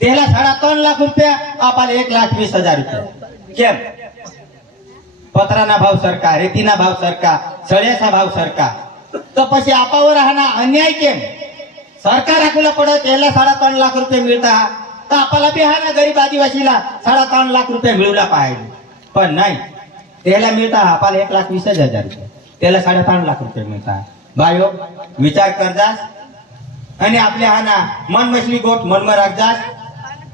પહેલા સાડા ત્રણ લાખ રૂપિયા, આ પાલે એક લાખ વીસ હજાર રૂપિયા. કેમ? પતરાના ભાવ સરખા, રેતીના ભાવ સરખા સળિયાસા ભાવ સરખા. તો પછી આપાવરાના અન્યાય કેમ? સરકાર રાખેલા પડે, પહેલા સાડા ત્રણ લાખ રૂપિયા મિળતા. તો આપાલા બિહારના ગરીબ આદિવાસીલા સાડા ત્રણ લાખ રૂપિયા મેળવલા પાયેલું પણ નહીં, પહેલા મિળતા આપાલે એક લાખ વીસ જ હજાર રૂપિયા. પહેલા સાડા ત્રણ લાખ રૂપિયા મિળતા. ભાઈઓ, વિચાર કરજાસ. અને આપણે આના મન મછલી ગોઠ મનમાં રાખજાસ.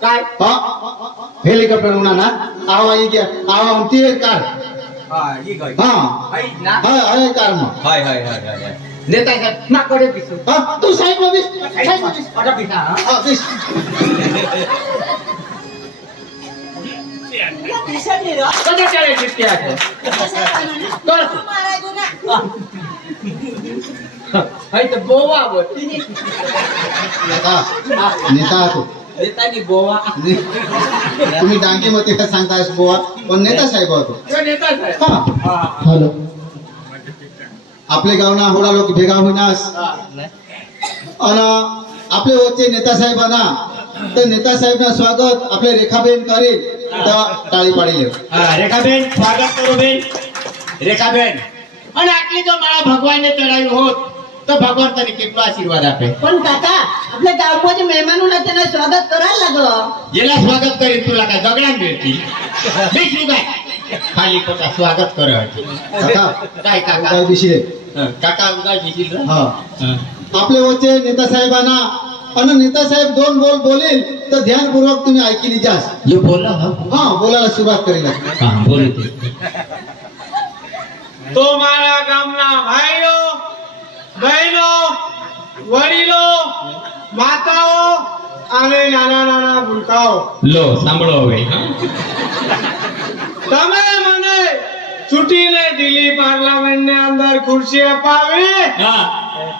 शिकवशी. काय હા હેલિકોપ્ટર ઉડાના આવા ઈ ગયા આવા આમ તે કાર હા હા હવે કારમાં હાય હાય હાય હાય नेता साहेब नाकडे दिसू હા તું સાઈડમાં બેસ સાઈડમાં બેસ अगं पिता, हा? હા બેસ कधी चालेल शिट्टी आहे? कर. हाय तर गोवा आवडती. नेता नेता હતો नेतानी गोवा ने- तुम्ही डांगीमध्ये काय सांगताय बुवा पण नेता साहेब હતો तो नेता साहेब. હા हा. હાલો આપણે ગાવના હોડા લોકો ભેગા હોઈનાસ हा. અને આપણે વચ્ચે નેતા સાહેબાના તો નેતા સાહેબના સ્વાગત આપણે રેખાબેન કરી તો તાળી પાડી લે હા રેખાબેન સ્વાગત કરો બેન રેખાબેન અને આટલી જો મારા ભગવાનને ચડાવ્યું હોત તો ભગવાન તને કેટલો આશીર્વાદ આપે पण काका आपल्या गावमध्ये मेहमानोला त्यांना स्वागत करायला लागलं જેલા સ્વાગત કરી તુલા काय जगड्या मिळतील બીજું काय ખાલી પોતા સ્વાગત કરે કાકા काय काका काय दिशी रे हं, काका उगा घेशील ना? हा हं. आपल्या वच्चे नेता साहेबांना आणि नेता साहेब दोन बोल बोलील तर ध्यानपूर्वक तुम्ही ऐकली जास ये बोला हा हा बोलायला सुरुवात करेल હા બોલો તે તો મારા ગામના ભાઈઓ બહેનો વડીલો માતાઓ અને નાના નાના ભૂલકાઓ લો સાંભળો હવે? તમે મને છૂટીને દિલ્હી પાર્લામેન્ટની અંદર ખુરશી અપાવી હા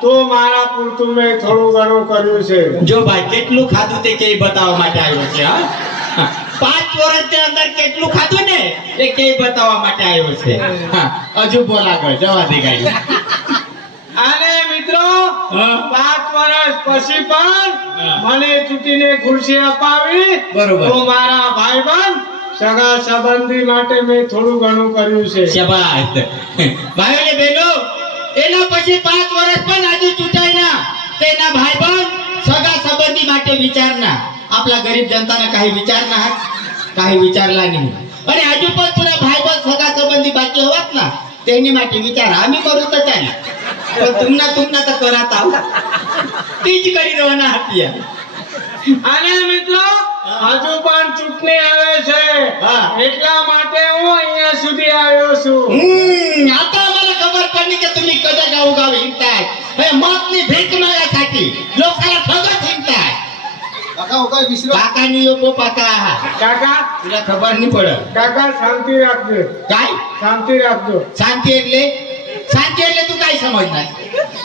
તો મારા પૂરતું મેં થોડું ઘણું કર્યું છે જો ભાઈ કેટલું ખાધું તે કે બતાવવા માટે આવ્યો છે હા. પાંચ વર્ષની અંદર કેટલું ખાધું ને એ કે બતાવવા માટે આવ્યો છે હા હજુ બોલ આગળ જવા દે ગાડી. પાંચ વર્ષ પછી પણ મને ચૂંટીને ખુરશી અપાવી. બરોબર. તો મારા ભાઈબંધ સગા સંબંધી માટે મેં થોડું ઘણું કર્યું છે. શબાત ભાઈઓ ને બહેનો એના પછી પાંચ વર્ષ પણ હજુ ચૂંટાય ના તેના ભાઈ ભાઈબંધ સગા સંબંધી માટે વિચાર ના આપણા ગરીબ જનતાને કાંઈ વિચારના કાંઈ વિચારલા નહીં. અને હજુ પણ પૂરા ભાઈબંધ સગા સંબંધી બાકી હોવાત ના તેની માટે વિચાર. આમી કરું તો ચાલે. તમને તમને તો કરાતા તીજ કરી રવાના હાથિયા આને મિત્રો હજુ પણ ચૂંટણી આવે છે. એટલા માટે હું અહીંયા સુધી આવ્યો છું. આ તો મને ખબર પડી કે તમે કદાચ આવું ગાવ હિંતા હે મોતની ભીખ મારા થાકી. લોકાલા ભગત હિંતા કાકા ઓકા વિસરો કાકા ની ઓકો પાકા કાકા? તને ખબર નહીં પડે. કાકા શાંતિ રાખજો. કાઈ? શાંતિ રાખજો. શાંતિ એટલે शांतीले तू काय समजणार?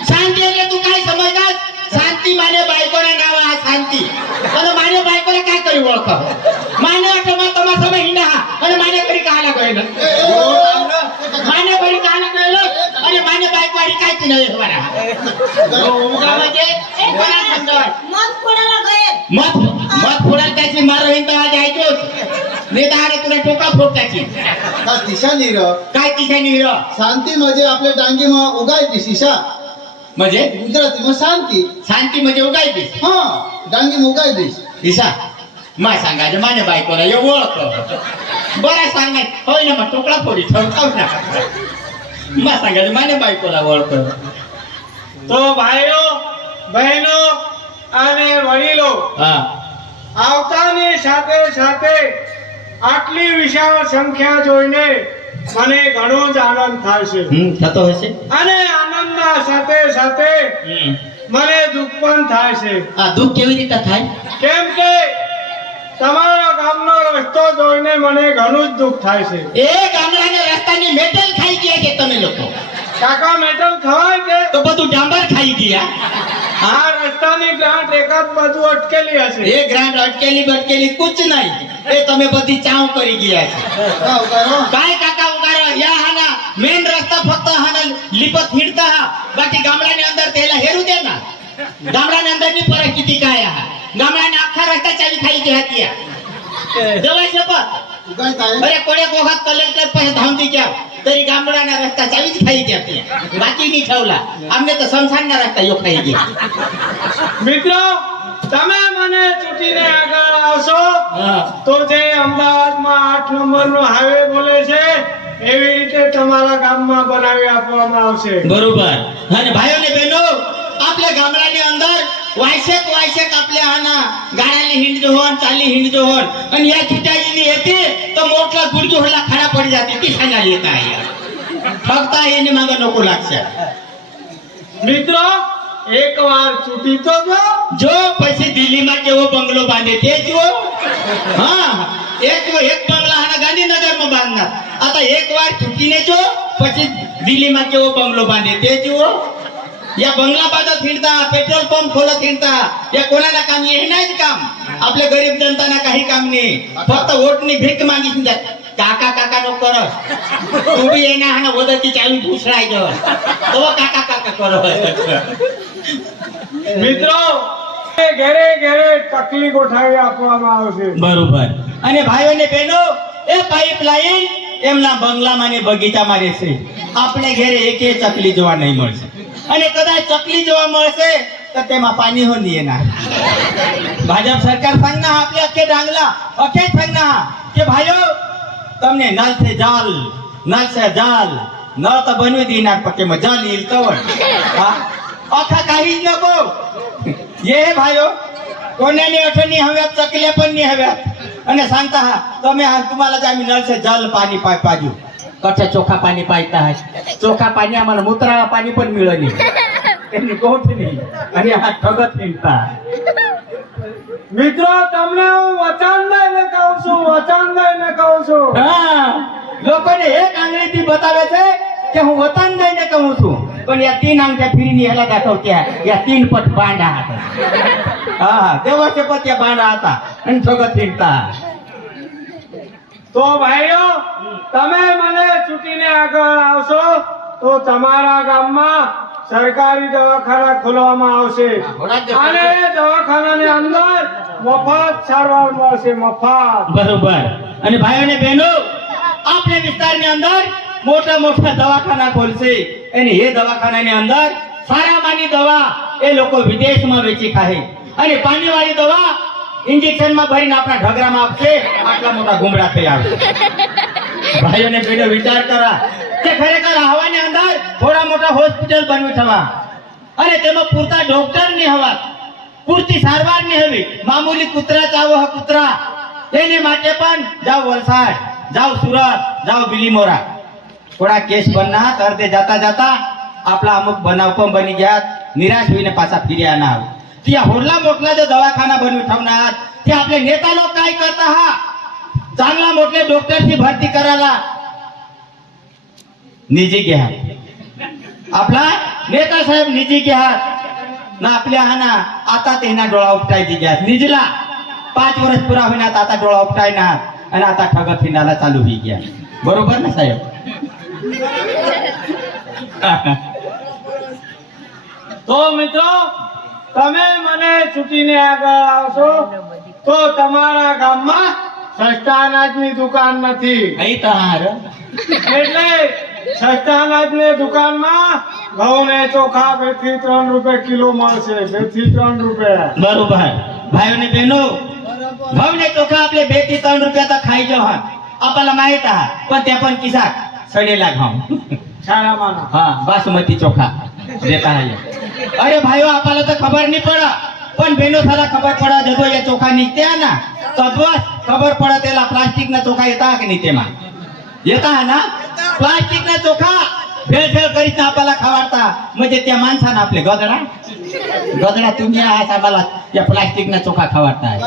शांतीले तू काय समजणार? शांती माने बायकोला नाव हा शांती. पण माने बायकोला काय करी ओळख माने वाटमा तमा सम हिंडा पण माने करी काला कळलं. माने करी काला कळलं. आणि माने बायको आणि काय तिने बरा म्हणजे मत फोडायला गए मत मत फोडायला त्याची मार हिंडा आज ऐकलोच वेदारे तुला टोका फोडताची का दिशा निर काय दिशा निर शांती म्हणजे आपल्या डांगीमा उगायची शिशा म्हणजे गुजरातीमा शांती शांती म्हणजे उगायची हा डांगी उगायची शिशा मा सांगायचं माने बायकोला ये ओळख बरं सांगाय होय ना मग टोकळा फोडी ठेवताव ना मा सांगायचं माने बायकोला ओळख તો ભાઈઓ आणि અને हा આવતાની સાથે સાથે આટલી વિશાળ સંખ્યા જોઈને મને ઘણો જ આનંદ થાય છે થતો હશે? અને આનંદના સાથે સાથે મને દુઃખ પણ થાય છે આ દુઃખ કેવી રીતે થાય? કેમ કે તમારા ગામનો રસ્તો જોઈને મને ઘણું જ દુઃખ થાય છે એ ગામડાના રસ્તાની મેટલ ખાઈ ગયા છે તમે લોકો. કાકા મેટલ ખવાય કે? તો બધું ડાંબર ખાઈ ગયા. આ રસ્તાની ગ્રાન્ટ એકાદ બાજુ અટકેલી હશે. એ ગ્રાન્ટ અટકેલી બટકેલી કુછ નહીં. એ તમે બધી ચાવ કરી ગયા છે. કાય કાકા ઉતારો યા હાના મેન રસ્તા ફક્ત હાના લીપત ફીડતા હા. બાકી ગામડાની અંદર તેલા હેરું દે ના. ગામડાની અંદરની પરિસ્થિતિ કાયા હા ગામડાના આખા રસ્તા ચાલી ખાઈ કે હતી જવાય છે પર અરે કોડે વખત કલેક્ટર પાસે ધામ દી ગયા. તો એ ગામડાના રસ્તા ચાલી જ ખાઈ ગયા ત્યાં. બાકી નહીં ખાવલા અમને તો સંસારના રસ્તા યો ખાઈ ગયા. મિત્રો તમે મને ચૂંટીને આગળ આવશો તો જે અમદાવાદમાં આઠ નંબરનો હાઈવે બોલે છે એવી રીતે તમારા ગામમાં બનાવી આપવામાં આવશે. બરોબર. અને ભાઈઓ ને બહેનો આપણે ગામડાની અંદર वायशेत वायशेत आपल्या हाना गाड्याला हिंड जोहन चाली हिंड जोहन आणि या चिटाजीने येते तर मोठला गुडजोहरला खडा पडी जाते. ती सांगायला येत आहे. फक्त येणे माग नको लागत. मित्र एक वार चुटीचो जो जो पैसे दिल्ली मध्ये वो बंगलो बांधे. तेच वो हा. एक एक बंगला हा गांधीनगर मग बांधणार. आता एक वार चुकीने जो पैसे दिल्ली मध्ये वो बंगलो बांधे. तेच वो या बंगला बांधत हिंडता पेट्रोल पंप खोलत हिंडता या कोणाला काम हे नाहीच काम आपल्या गरीब जनताना काही काम नाही फक्त वोटनी भीक मागितली जात काका काका नको कर तुम्ही येणार हा ना वदती चावी घुसरायचं तो काका काका कर મિત્રો એ ઘેરે ઘેરે ચકલી ગોઠવી આપવામાં આવશે બરોબર અને ભાઈઓ ને બહેનો એ પાઇપલાઇન એમના બંગલામાં ને બગીચામાં રહેશે આપણે ઘરે એકે ચકલી જોવા નહીં મળશે અને કદાચ ચકલી જોવા મળશે, તો તેમાં પાણી હોલીએ એના. ભાજપ સરકાર સંજ્ઞા આપી અખે ડાંગલા? અખે સંજ્ઞા કે ભાઈઓ, તમને નલ સે જાલ, નલ સે જાલ. નળ તો બનવી દી નાખ પકે મજા લીલ કવર. હા? કાહી ન કો યે ભાઈઓ, કોને ને અઠની હવે ચકલે પણ ની હવે અને સાંતા હા, તમે હા તમાલા જામી નળ સે જલ પાણી પાઈ પાજ્યું. कच्चा चोखा पाणी पाहिजे आहे. चोखा पाणी आम्हाला मुत्राळा पाणी पण मिळाली त्यांनी गोठली आणि हा ठगत निघता મિત્રો તમને હું વચન લઈને કહું છું વચન લઈને કહું છું. હા લોકોને એક આંગળીથી બતાવે છે કે હું વતન લઈને કહું છું. पण या तीन अंगठ्या फिरीने याला दाखवत्या या तीन पट बांधा हा हा देवाचे पट या बांधा आता आणि सगळं फिरता तो भाई તમે મને છૂટીને આગળ આવશો તો તમારા ગામમાં સરકારી દવાખાના ખોલવામાં આવશે. અને દવાખાનાની અંદર મફત સારવાર મળશે મફત. બરોબર. અને ભાઈઓ અને બહેનો આપણે વિસ્તારની અંદર મોટા મોટા દવાખાના ખોલશે. અને એ દવાખાનાની અંદર સારામાંની દવા એ લોકો વિદેશમાં વેચી ખાય. અને પાણીવાળી દવા ઇન્જેક્શનમાં ભરીને આપણા ઢગરામાં આપશે. આટલા મોટા ગુમડા થઈ આવે ભાઈઓને પેલો વિચાર કરા કે ખરેખર હવાની અંદર થોડા મોટા હોસ્પિટલ બનવી થવા અને તેમાં પૂરતા ડોક્ટર ની હવા પૂરતી સારવાર ની હવી મામૂલી કૂતરા ચાવો હ કૂતરા એને માટે પણ જાવ વલસાડ જાવ સુરત જાવ બિલીમોરા થોડા કેસ બનના કરતે જતા જતા આપણા અમુક બનાવ પણ બની ગયા નિરાશ હોઈને પાછા ફિર્યા ના આવે ત્યાં હોરલા મોટલા જો દવાખાના બન્યું ઠવનાર ત્યાં આપણે નેતા લોકો કાંઈ કરતા હા चांगला मोठले डॉक्टरची भरती करायला निजी घ्या आपला नेता साहेब निजी घ्या ना आपल्या हा ना आता ते ना डोळा उपटायची घ्या निजला पाच वर्ष पुरा होईनात आता डोळा उपटायना आणि आता ठगत हिंडायला चालू होई घ्या बरोबर ना साहेब તો મિત્રો તમે મને ચૂંટીને આગળ આવશો તો તમારા ગામમાં સસ્તા અનાજની દુકાન નથી. અહીં તાર. એટલે સસ્તા અનાજની દુકાનમાં ઘઉં ને ચોખા બેથી ત્રણ રૂપિયા કિલો મળશે. બેથી ત્રણ રૂપિયા. બરોબર. ભાઈઓ ને બહેનો ઘઉં ને ચોખા આપણે બેથી ત્રણ રૂપિયા તો ખાઈ જાવ આપણા માહિતા પણ ત્યાં પણ કિસા સડેલા ઘઉં હા બાસમતી ચોખા. દેતા અરે ભાઈઓ આપણા તો ખબર નહીં પડે. पण बेनोसाला खबर पडा जदो या चोखा निघते ना तद्वस खबर पडा त्याला प्लास्टिक ना चोखा येता की नाही तेमा? येता ना? प्लास्टिक ना चोखा. फेळ फेळ करीत ना आपल्याला खावाडता. म्हणजे त्या माणसानं आपले गदडा. गदडा तुम्ही आहात आम्हाला या प्लास्टिक ना चोखा खावाडताय.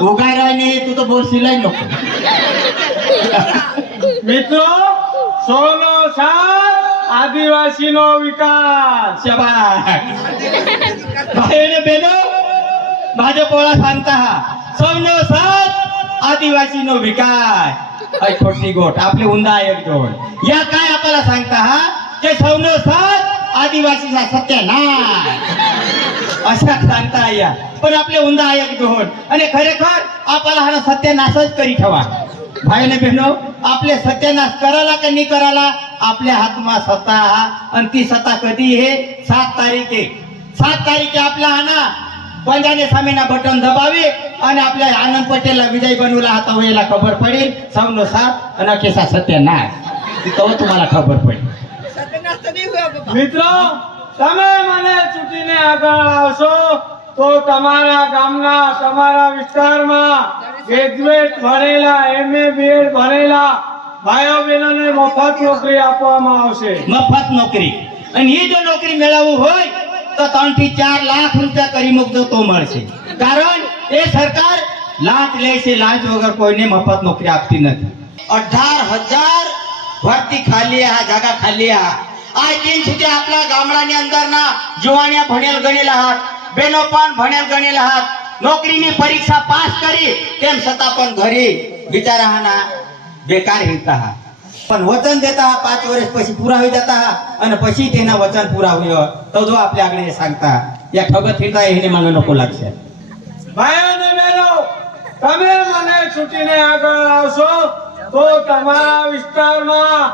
उगाय राहिले तू तर बोलशील नको. मित्र सोनो सात आदिवासी नो विकास बेनो भाजपला सांगता हा. सौम्य सात? आदिवासी नो विकास. आई छोटी गोट. आपले हुंदा एक जोड या काय आपल्याला सांगता हा? ते आदिवासी साथ आदिवासीचा नाही अशा सांगता या. पण आपले हुंदा एक जोड आणि खरेखर आपला हा सत्यनाशच करी ठेवा. भाई बहनो आपले सत्यानाश कराला का नाही कराला आपल्या हातमा सत्ता हा. आणि ती सत्ता कधी हे सात तारीख आहे. सात तारीख आपला आणा પંજાને સામેના બટન દબાવી અને આપણે આનંદ પટેલના વિજય બનવેલા હતા એલા ખબર પડી. સૌનો સાથ અને કેસા સત્યનાશ તો તમારા ખબર પડી. મિત્રો તમે મને ચૂંટીને આગળ આવશો તો તમારા ગામના તમારા વિસ્તારમાં ગ્રેજ્યુએટ ભણેલા એમએ બીએડ ભણેલા ભાઈઓ બહેનોને મફત નોકરી આપવામાં આવશે. મફત નોકરી. અને એ જો નોકરી મેળવવું હોય તો ત્રણથી ચાર લાખ રૂપિયા કરી મૂકજો તો મળશે. કારણ એ સરકાર લાંચ લે છે, લાંચ વગર કોઈને મફત નોકરી આપતી નથી. અઢાર હજાર ભરતી ખાલી આ જાગા ખાલી આ. આ દિન સુધી આપણા ગામડાની અંદરના જુવાનિયા ભણેલ ગણેલા હાથ, બેનો પણ ભણેલ ગણેલા હાથ, નોકરીની પરીક્ષા પાસ કરી, તેમ છતાં પણ ઘરે બિચારાના બેકાર હિતા પણ વચન દેતા પાંચ વર્ષ પછી પૂરા હોય જતા અને પછી તેના વચન પૂરા હોય તો જો આપણે આગળ સાંગતા. યા ખબર થીતા એને મને નકો લાગશે. ભાઈ અને બહેનો તમે મને છૂટીને આગળ આવશો તો તમારા વિસ્તારમાં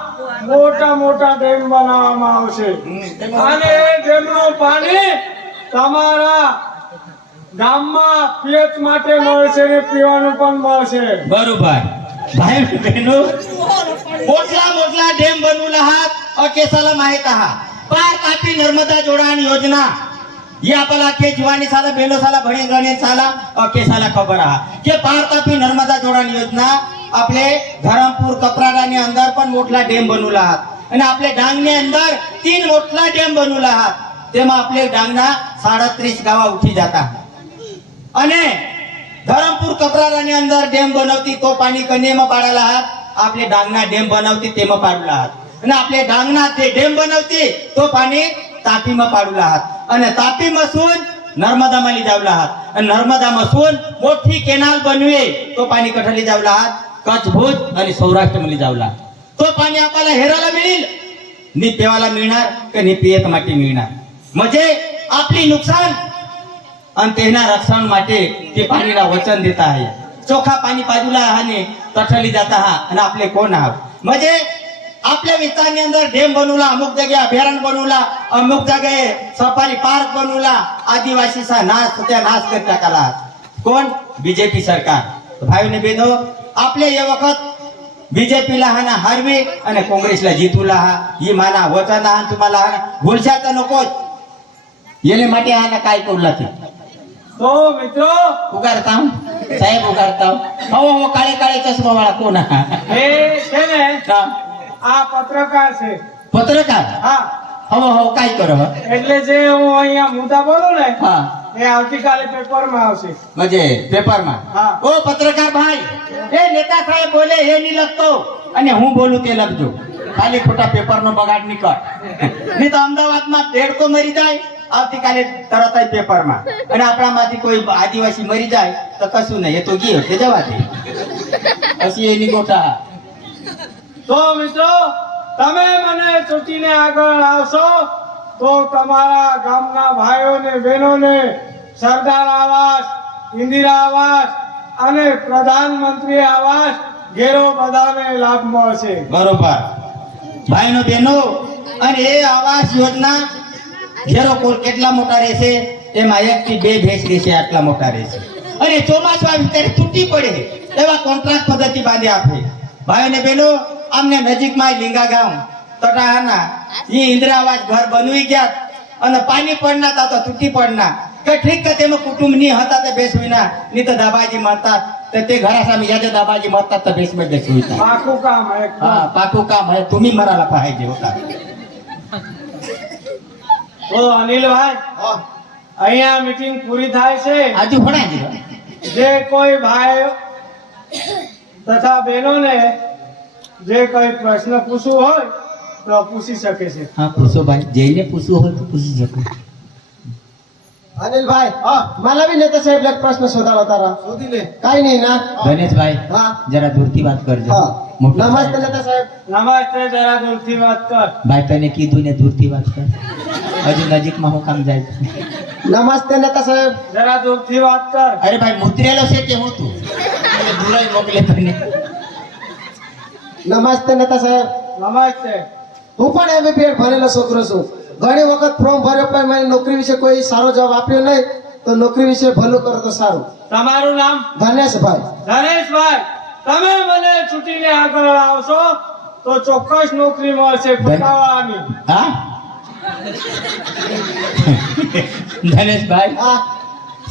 મોટા મોટા ડેમ બનાવવામાં આવશે. અને એ ડેમનું પાણી તમારા ગામમાં પીએચ માટે મળશે ને પીવાનું પણ મળશે. બરોબર. भाई बहनो मोटला मोटला डॅम बनवला आहात अकेसाला माहित आहात पार तापी नर्मदा जोडाण योजना ये आपल्याला अख्खे जीवानी साला बेलो साला भणे गणे साला अकेसाला खबर आहात के पार तापी नर्मदा जोडाण योजना આપણે ધરમપુર કપરાડાની અંદર પણ મોટલા ડેમ બનેલા હાથ અને આપણે ડાંગની અંદર તીન મોટલા ડેમ બનેલા હાથ તેમાં આપણે ડાંગના સાડત્રીસ ગાવા ઉઠી જતા અને ધરમપુર કપરાડાની અંદર ડેમ બનાવતી, તો પાણી કન્યામાં પાડેલા હાથ, આપણે ડાંગના ડેમ બનાવતી, તેમાં પાડેલા હાથ. અને આપણે ડાંગના તે ડેમ બનાવતી, તો પાણી તાપીમાં પાડેલા હાથ. અને તાપીમાં શું? નર્મદામાં લીધાવલા હાથ. અને નર્મદામાં શું? મોટી કેનાલ બનવે, તો પાણી કઠા લીધાવલા હાથ. કચ્છ ભુજ અને સૌરાષ્ટ્રમાં લીધાવલા તો પાણી આપવાના હેરાલા મિલની પેવાલા મીણાર કે ની પિયત માટે મીણાર મજે આપણી નુકસાન आणि તેના रक्षण माटे ते पाणीला वचन देत आहे. चोखा पाणी बाजूला હાને तठली जात हा आणि आपले कोण आहात? म्हणजे आपल्या विचारांनी अंदर डेम बनवला अमुक जागे अभयारण्य बनवला अमुक जागे सफारी पार्क बनवला आदिवासीचा नाश त्या नाश कर टाकाला कोण? बीजेपी सरकार. भाईने बेदो आपले हे वखत बीजेपीला हा ना हरवी आणि काँग्रेसला जितूला हा. ही माना वचन हा तुम्हाला हा. तर नकोच. येले माटे हा ना काय करू लागते તો મિત્રો. ઉગાડતા હું? સાહેબ ઉગાડતા હું? હો હો કાળે કાળી ચશ્મા વાળા કોણ એ છે ને આ પત્રકાર છે. પત્રકાર? હા. હવે હવે કાઈ કરો એટલે જે હું અહીંયા મુદ્દા બોલું ને હા. એ આવતીકાલે પેપરમાં આવશે. મજે પેપરમાં? હા. ઓ પત્રકાર ભાઈ એ નેતા સાહેબ બોલે એ નહીં લખતો. અને હું બોલું તે લખજો. ખાલી ખોટા પેપરનો બગાડ નહીં નહીં તો અમદાવાદમાં દેડકો મરી જાય. આવતીકાલે તરત જ પેપરમાં. અને આપણામાંથી કોઈ આદિવાસી મરી જાય તો કશું નહીં. એ તો ગયો તે જવા દે પછી એની ગોટા તો મિત્રો તમે મને ચૂંટીને આગળ આવશો તો તમારા ગામના ભાઈઓ ને બહેનોને સરદાર આવાસ ઇન્દિરા આવાસ અને પ્રધાનમંત્રી આવાસ ઘેરો બધાને લાભ મળશે. બરોબર. ભાઈનો બહેનો અને એ આવાસ યોજના ઘેરો કોલ કેટલા મોટા રહેશે? એમાં એક થી બે ભેંસ રહેશે આટલા મોટા રહેશે. અને ચોમાસા વિચારે તૂટી પડે. એવા કોન્ટ્રાક્ટ પદ્ધતિ બાંધી આપે. ભાઈ ને બેનો અમને નજીકમાં લીંગા ગામ. તટાહાના. એ ઇન્દ્રાવાસ ઘર બનવી ગયા અને પાણી પડના તા તો તૂટી પડના. કે ઠીક કે તેમાં કુટુંબની હતા તે ભેંસ વિના. ની તો દાબાજી મરતા. તે તે ઘરા સામે યાદે દાબાજી મારતા તો ભેંસમાં બેસવી પાકું કામ હે. હા પાકું કામ હે. તુમી મરાલા પાહે જે હોતા તો અનિલભાઈ. અહીંયા મીટિંગ પૂરી થાય છે. આજુ ભણાય જે કોઈ ભાઈ તથા બહેનોને જે કોઈ પ્રશ્ન પૂછવું હોય તો પૂછી શકે છે. હા પૂછો ભાઈ. જઈને પૂછવું હોય તો પૂછી શકો. અનિલભાઈ હા માલા બી નેતા સાહેબ પ્રશ્ન શોધાવો તારા. શોધી લે. કાઈ નહીં ના. ગણેશભાઈ હા. જરા દૂરથી વાત કરજો. હા. નમસ્તે દાદા સાહેબ. નમસ્તે જરા દૂરથી વાત કર. ભાઈ તને કીધું ને દૂરથી વાત કર. હજુ નજીકમાં હું કામ જાય નમસ્તે નેતા સાહેબ. જરા વાત કર. અરે ભાઈ મુતરેલો છે કે હું તું? દૂરાઈ મોકલે તને. નમસ્તે નેતા સાહેબ. હું પણ એમબીબીએડ ભણેલો છોકરો છું. ઘણી વખત ફોર્મ ભર્યો પણ મને નોકરી વિશે કોઈ સારો જવાબ આપ્યો નહીં. તો નોકરી વિશે ભલું કરો તો સારું. તમારું નામ? ધનેશભાઈ. ધનેશભાઈ. તમે મને છૂટીને આગળ આવશો તો ચોક્કસ નોકરી મળશે પટાવાળાની હા? ધનેશભાઈ? હા.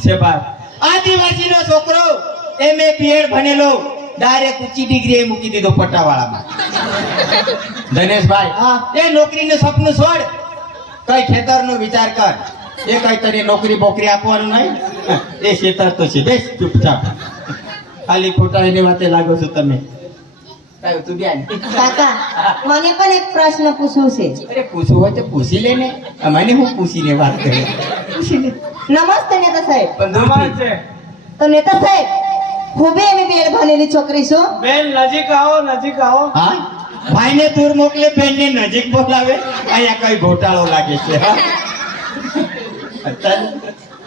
છે ભાઈ આદિવાસીનો છોકરો એમએ પીએડ ભણેલો ડાયરેક્ટ ઊંચી ડિગ્રી એ મૂકી દીધો પટ્ટાવાળામાં ધનેશભાઈ? હા. એ નોકરીનું સપનું છોડ. કઈ ખેતરનો વિચાર કર. એ કઈ તને નોકરી બોકરી આપવાનું નહીં? એ ખેતર તો છે. બેસ ચૂપચાપ. ખાલી ખોટા એની વાતે લાગો છો તમે. કાંઈ તું બેન. કાકા મને પણ એક પ્રશ્ન પૂછવું છે. અરે પૂછવું હોય તો પૂછી લે ને. મને હું પૂછીને વાત કરી પૂછી નમસ્તે નેતા સાહેબ. નમસ્તે તો નેતા સાહેબ હું બી એમબીબીએડ ભણેલી છોકરી છું. બેન નજીક આવો નજીક આવો. હા? ભાઈને દૂર મોકલે બેનને નજીક બોલાવે. અહીંયા કઈ ઘોટાળો લાગે છે હા?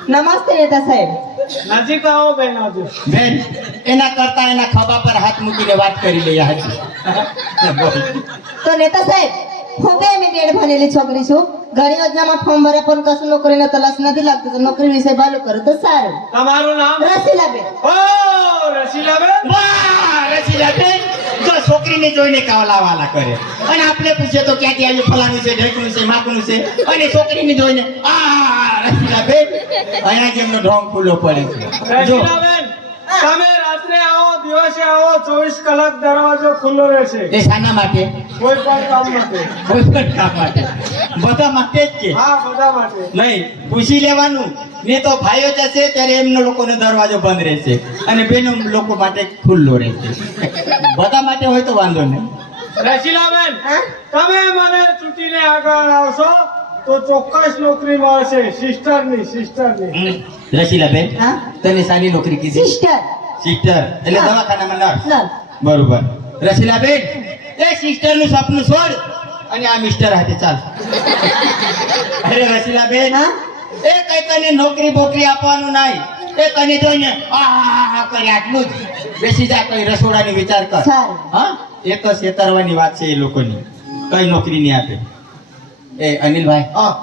નમસ્તે નેતા સાહેબ. નજીક આવો બેન આજે બેન એના કરતા એના ખભા પર હાથ મૂકીને વાત કરી લઈએ હાજી. તો નેતા સાહેબ હું બી એમબીબીએડ ભણેલી છોકરી છું. ઘણી યોજનામાં ફોર્મ ભરે પણ કશું નોકરીનો તલાશ નથી લાગતો. તો નોકરી વિશે ભાલું કરું તો સારું. તમારું નામ? રસીલાબેન ઓ રસીલાબેન વાહ, રસીલાબેન, તો છોકરીને જોઈને કાવલાવાલા કરે. અને આપણે પૂછે તો ક્યાંથી આવ્યું? ફલાનું છે ઢેકનું છે માકનું છે. અને છોકરીને જોઈને આ રસીલાબેન અહીંયા જેમનો એમનો ઢોંગ ખુલ્લો પડે છે. જો. તમે રાત્રે આવો દિવસે આવો ચોવીસ કલાક દરવાજો ખુલ્લો રહેશે. એ શાના માટે? કોઈ પણ કામ માટે. કોઈ પણ કામ માટે. બધા માટે જ છે હા બધા માટે. નહીં પૂછી લેવાનું. ને તો ભાઈઓ જશે ત્યારે એમનો લોકોનો દરવાજો બંધ રહેશે. અને બેનો લોકો માટે ખુલ્લો રહેશે. બધા માટે હોય તો વાંધો નહીં. રસીલાબેન હા? તમે મને ચૂંટીને આગળ આવશો તો ચોક્કસ નોકરી મળશે. સિસ્ટરની સિસ્ટરની. રસીલાબેન હા? તને સારી નોકરી કીધી? સિસ્ટર. સિસ્ટર. એટલે. દવાખાનામાં નર્સ. બરોબર. રસીલાબેન એ સિસ્ટરનું સપનું છોડ અને આ મિસ્ટર હાથે ચાલ. અરે રસીલા બેન હા? એ કઈ તને નોકરી બોકરી આપવાનું નહીં. એ તને જોઈને આ હા હા કરી આટલું જ. બેસી જા કઈ રસોડાની વિચાર કર. હા? એક જ છેતરવાની વાત છે એ લોકોની. કઈ નોકરી નહીં આપે. એ અનિલભાઈ હા.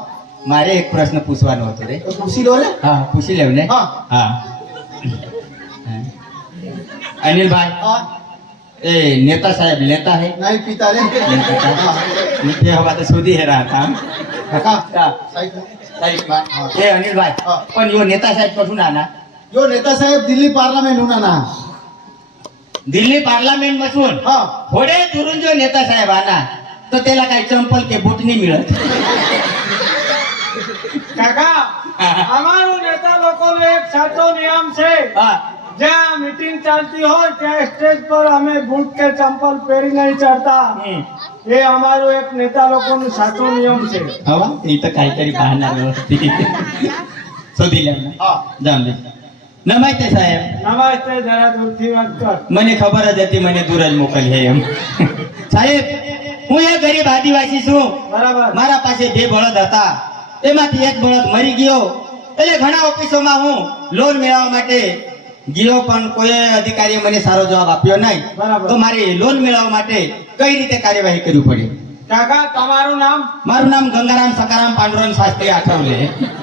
મારે એક પ્રશ્ન પૂછવાનો હતો રે. પૂછી લો ને. હા પૂછી લેવ ને. હા. હા. અનિલભાઈ હા. એ નેતા સાહેબ લેતા હે? નહીં પીતા રે. મીઠે હવા તો સુધી હે રહા હતા કાકા સાહેબ એ અનિલભાઈ પણ જો નેતા સાહેબ કશું ના ના જો નેતા સાહેબ દિલ્હી પાર્લામેન્ટ હું ના ના દિલ્હી પાર્લામેન્ટમાં શું હોડે તુરુન જો નેતા સાહેબ આના. તો તેલા કઈ ચંપલ કે બૂટ નહીં મળત. કાકા અમારું નેતા લોકોનો એક સાચો નિયમ છે. હા. જ્યાં મીટિંગ ચાલતી હોય ત્યાં સ્ટેજ પર અમે બૂટ કે ચંપલ પહેરી નહીં ચડતા. એ અમારું એક નેતા લોકોનું સાચો નિયમ છે. હા એ તો કાઈ કરી બહાના વ્યવસ્થિત શોધી લેમ હા. જામ નમસ્તે સાહેબ. નમસ્તે જરા દૂરથી વાત કર. મને ખબર જ હતી મને દૂર જ મોકલી છે એમ. સાહેબ હું એ ગરીબ આદિવાસી છું. બરાબર. મારા પાસે બે બળદ હતા. એમાંથી એક બળદ મરી ગયો. એટલે ઘણા ઓફિસોમાં હું લોન મેળવવા માટે ગયો પણ કોઈ અધિકારીએ મને સારો જવાબ આપ્યો નહીં. તો મારી લોન મેળવવા માટે કઈ રીતે કાર્યવાહી કરવી પડે? કાકા તમારું નામ? મારું નામ ગંગારામ સકારામ પાંડુરંગ શાસ્ત્રી આઠવલે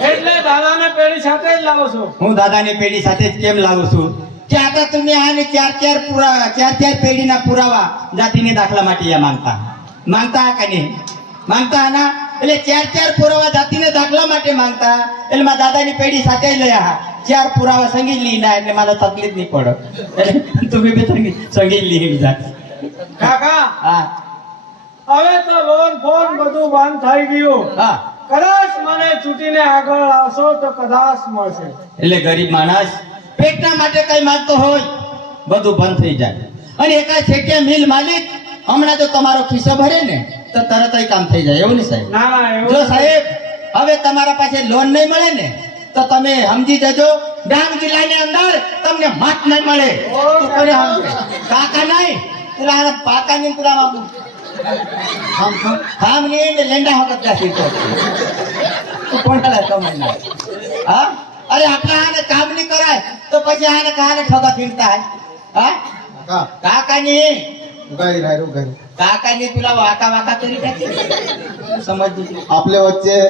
એટલે દાદાને પેઢી સાથે જ લાવો છો? હું દાદાને પેઢી સાથે જ કેમ લાવું છું? કે આતા તમે આને ચાર ચાર પુરાવા ચાર ચાર પેઢીના પુરાવા જાતિની દાખલા માટે માંગતા. માંગતા કે નહીં? માંગતા આના એટલે ચાર ચાર પુરાવા જાતિને દાખલા માટે માંગતા. એટલે મારા દાદાની પેઢી સાથે લયા ચાર પુરાવા સંગી લી ના એટલે મારે તકલીફ નહીં પડે. તમે બી સંગી સંગી લી બીજા કાકા હા. હવે તો લોન ફોન બધું બંધ થઈ ગયું. હા. કદાચ મને છૂટીને આગળ આવશો તો કદાચ મળશે. એટલે ગરીબ માણસ પેટના માટે કઈ માંગતો હોય બધું બંધ થઈ જાય. અને એકા છેકે મિલ માલિક હમણાં જો તમારો ખિસ્સો ભરે ને તો તરત જ કામ થઈ જાય. એવું ને સાહેબ? ના ના જો સાહેબ હવે તમારા પાસે લોન નહીં મળે ને તો તમે સમજી જજો ડાંગ જિલ્લાની અંદર તમને માત નહીં મળે? કાકા નહીં પેલા આના પાકા ની પેલા ખામ નહીં ને લેંડા વખત જાતી તો તું તમને? હા? અરે આટલા આને કામ નહીં કરાય તો પછી આને કાને ઠગા ફીરતા હે હા? કાકા. ની तुला वाका वाका आपल्या वच्चे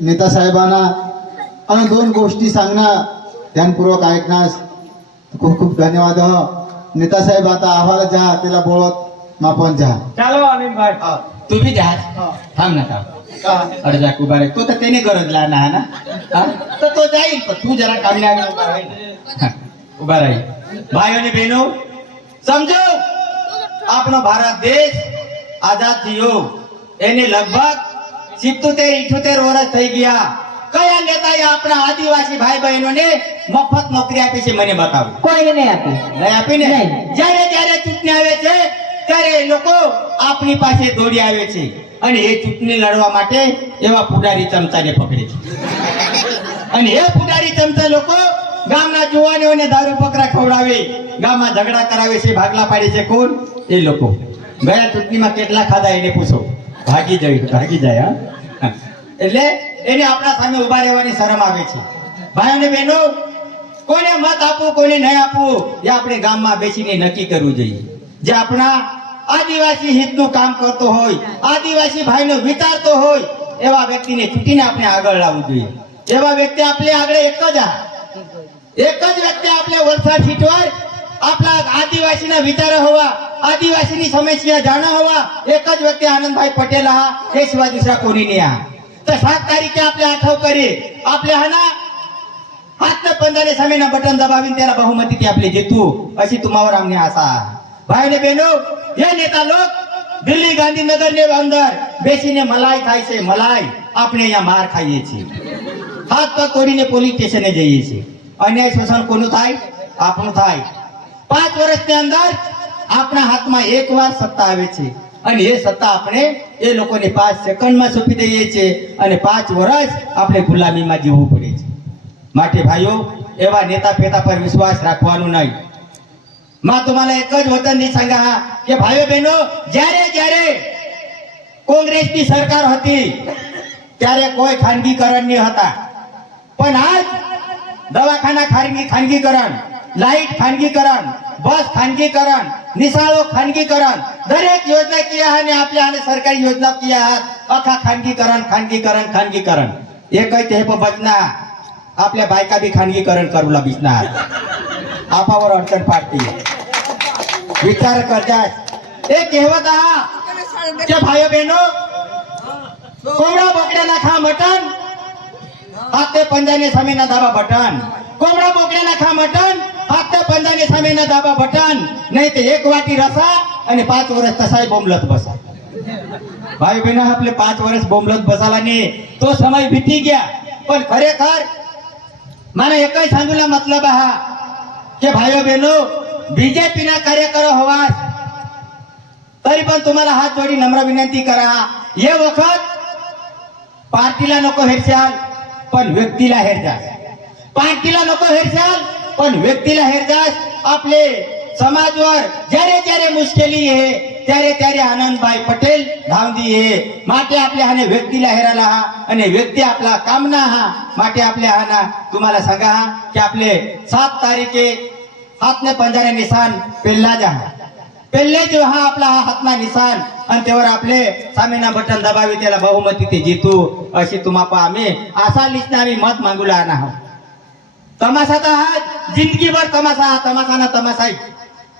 नेता साहेबांना आणि दोन गोष्टी सांगणार ध्यानपूर्वक ऐकण्यास खूप खूप धन्यवाद. हो नेता साहेब आता आम्हाला जा त्याला बोलत मापन जा. चालो आम्ही तुम्ही जा. थांब ना थांब. अर्जा कुबारे तो तर त्याने गरजला ना? ना तर तो जाईल पण तू जरा कामी लागला उभा राहील भाई आणि बहिणू समजू? આપણો ભારત દેશ આઝાદ થયો. એને લગભગ સિત્તોતેર ઇઠોતેર વર્ષ થઈ ગયા. કયા નેતાએ આપણા આદિવાસી ભાઈ બહેનોને મફત નોકરી આપી છે મને બતાવો. કોઈને નહીં આપી? નહીં આપીને ને? જ્યારે જ્યારે ચૂંટણી આવે છે ત્યારે એ લોકો આપણી પાસે દોડી આવે છે. અને એ ચૂંટણી લડવા માટે એવા પુડારી ચમચાને પકડે છે. અને એ પુડારી ચમચા લોકો ગામના જુવાનીઓને દારૂ પકરા ખવડાવે, ગામમાં ઝઘડા કરાવે છે, ભાગલા પાડે છે. કોણ? એ લોકો. ગયા ચૂંટણીમાં કેટલા ખાધા એને પૂછો. ભાગી જાય ભાગી જાય, હા? એટલે એને આપણા સામે ઊભા રહેવાની શરમ આવે છે. ભાઈ અને બહેનો, કોને મત આપવું, કોને નહીં આપવું, એ આપણે ગામમાં બેસીને નક્કી કરવું જોઈએ. જે આપણા આદિવાસી હિતનું કામ કરતો હોય, આદિવાસી ભાઈનો વિચારતો હોય, એવા વ્યક્તિને ચૂંટીને આપણે આગળ લાવવું જોઈએ. એવા વ્યક્તિ આપણે આગળ એક જ આ. એક જ વ્યક્તિ આપણે વલસાડ છીટવાય આપણા આદિવાસીના વિચારો હોવા, આદિવાસીની સમસ્યા જાણો હોવા, એક જ વ્યક્તિ આનંદભાઈ પટેલ હા એ સિવાય દુસરા કોની આ તો સાત તારીખે આપણે આઠવ કરી આપણે હના, હાથના પંદાને સામેના બટન દબાવીને તેના બહુમતીથી આપણે જીતવું પછી તુમાવર અમને આશા. ભાઈ ને બહેનો એ નેતા લોક, દિલ્હી ગાંધીનગર ને અંદર બેસીને મલાઈ ખાય છે, મલાઈ. આપણે અહીંયા માર ખાઈએ છીએ. હાથ પગ કોરીને પોલીસ સ્ટેશને જઈએ છીએ. અન્યાય શોષણ કોનું થાય? આપણું થાય. પાંચ વર્ષની અંદર આપણા હાથમાં એકવાર સત્તા આવે છે. અને એ સત્તા આપણે એ લોકોને પાંચ સેકન્ડમાં સોંપી દઈએ છીએ અને પાંચ વર્ષ આપણે ગુલામીમાં જીવવું પડે છે. માટે ભાઈઓ, એવા નેતા પેતા પર વિશ્વાસ રાખવાનું નહીં. માં તમારા એક જ વતનની સંગા કે ભાઈઓ બહેનો, જ્યારે જ્યારે કોંગ્રેસની સરકાર હતી, ત્યારે કોઈ ખાનગીકરણ નહીં હતા. પણ આજ दवाखाना खानगी खानगीकरण लाइट खानगीकरण बस खानगीकरण निशाळो खानगीकरण दरेक योजना किया है आपल्या आपले सरकारी योजना किया आहे अखा खानगीकरण खानगीकरण खानगीकरण. एक बचना. आपल्या बायका बी खानगीकरण करू बिचणार आपावर अडचण पाडते. विचार करतात एक केवत आहा भाई बहिणो कोंबडा बोकड्या खा मटण હાથે પંજાની સામેના દાબા બટન. કોમડા બોકડાના ખા મટન, હાથે પંજાની સામેના દાબા બટન. નહીં તો એક વાટી રસા અને પાંચ વર્ષ તસાય બોમલત બસા. ભાઈ બહેન આપણે પાંચ વર્ષ બોમલત બસાલાની તો સમય વીતી ગયા. પણ ખરેખર મને એક જ સાંજુલા મતલબ હા કે ભાઈઓ બહેનો બીજેપીના કાર્યકરો હોવા તરી પણ તમારા હાથ જોડી નમ્ર વિનંતી કરા. એ વખત પાર્ટીલા લોકો હેરસ્યાલ पण व्यक्तीला हेरजास पार्टीला नको हेरसाल पण व्यक्तीला हेरजास आपले समाजवर ज्यारे ज्यारे मुश्किली आहे त्यारे त्यारे आनंदभाई पटेल धावदी हे माटे आपल्या हाने व्यक्तीला हेरायला हा आणि व्यक्ती आपला कामना हा. माटे आपल्या हाना तुम्हाला सांगा हा की आपले सात तारीखे हातने पंजारे निशान पेल्ला जा पहिले जो हा आपला हा हातना निशान आणि त्यावर आपले सामेना बटन दबावी त्याला बहुमती ते जितू अशी तुम्हाला आम्ही असा लिस्टने आम्ही मत मागूला आहोत. तमाशा तर हा जिंदगीभर तमाशा हा तमाशा ना तमाशा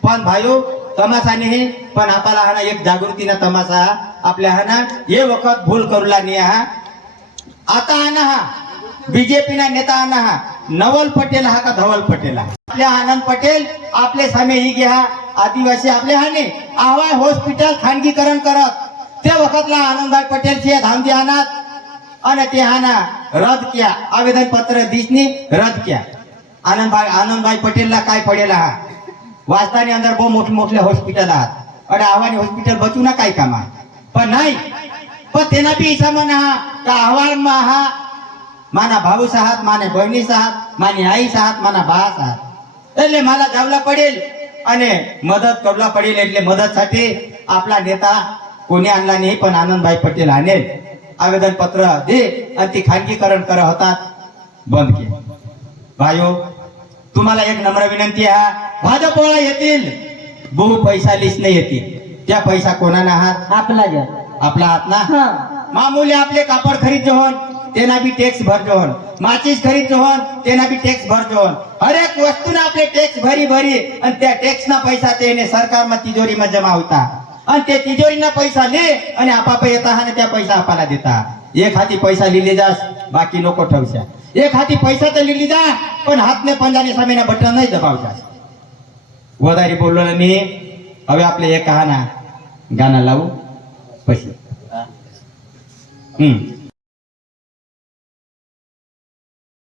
पण भाऊ तमाशा नाही पण आपला हा ना एक जागृतीना तमाशा आपल्या हा ना हे वखत भूल करूला नाही हा. आता आना हा बीजेपी ना नेता आना हा नवल पटेल हा का धवल पटेल हा? आपल्या आनंद पटेल आपले सामे ही घ्या આદિવાસી આપણે હાને આવા હોસ્પિટલ ખાનગીકરણ કરત. તે વખતના આનંદભાઈ પટેલ છે ધામધ્યાના અને ત્યાંના રદ ક્યા? આવેદન પત્ર દીશની રદ ક્યા? આનંદભાઈ આનંદભાઈ પટેલના કાંઈ પડેલા હા. વાસ્તાની અંદર બહુ મોટી મોટી હોસ્પિટલ હા અને આવાની હોસ્પિટલ બચું ના કાંઈ કામ પણ નહીં. પણ તેના બી હિસાબમાં ના આહવાનમાં હા. માના ભાવુ સાહેબ, માને બહેની સાહેબ, માની આઈ સાહેબ, માના બા સાહેબ. એટલે મારા ગાવલા પડેલ અને મદદ કરવા પડેલ એટલે મદદ સાથે આપલા નેતા કોને आणला નહીં પણ આનંદભાઈ पटेल आणेल आवेदन पत्र दे आणि ती खानगीकरण कर होतात बंद केलं भाइयो तुम्हाला एक नम्र विनंती आहे भाजपवाला येतील बहु पैसा लिस्टने येतील त्या पैसा कोणाना आहात आपला जर आपला हात ना हा मामूली आपले कापड खरीद जोहन તેના બી ટેક્સ ભરજો હન માચીસ ખરીદજો હન તેના બી ટેક્સ ભરજો હરેક વસ્તુના આપણે ટેક્સ ભરી ભરી અને ત્યાં ટેક્સના પૈસા તેને સરકારમાં તિજોરીમાં જમા જમાવતા અને તે તિજોરીના પૈસા લે અને આપા પૈ હતા અને ત્યાં પૈસા આપવાના દેતા. એક હાથી પૈસા લઈ લેજાસ બાકી લોકો ઠવશે. એક હાથી પૈસા તો લઈ લીધા પણ હાથને પંજાની સામેના બટન નહીં દબાવશે વધારે બોલો નહીં હવે આપણે એ કહાના ગાના લાવું. પછી. હમ.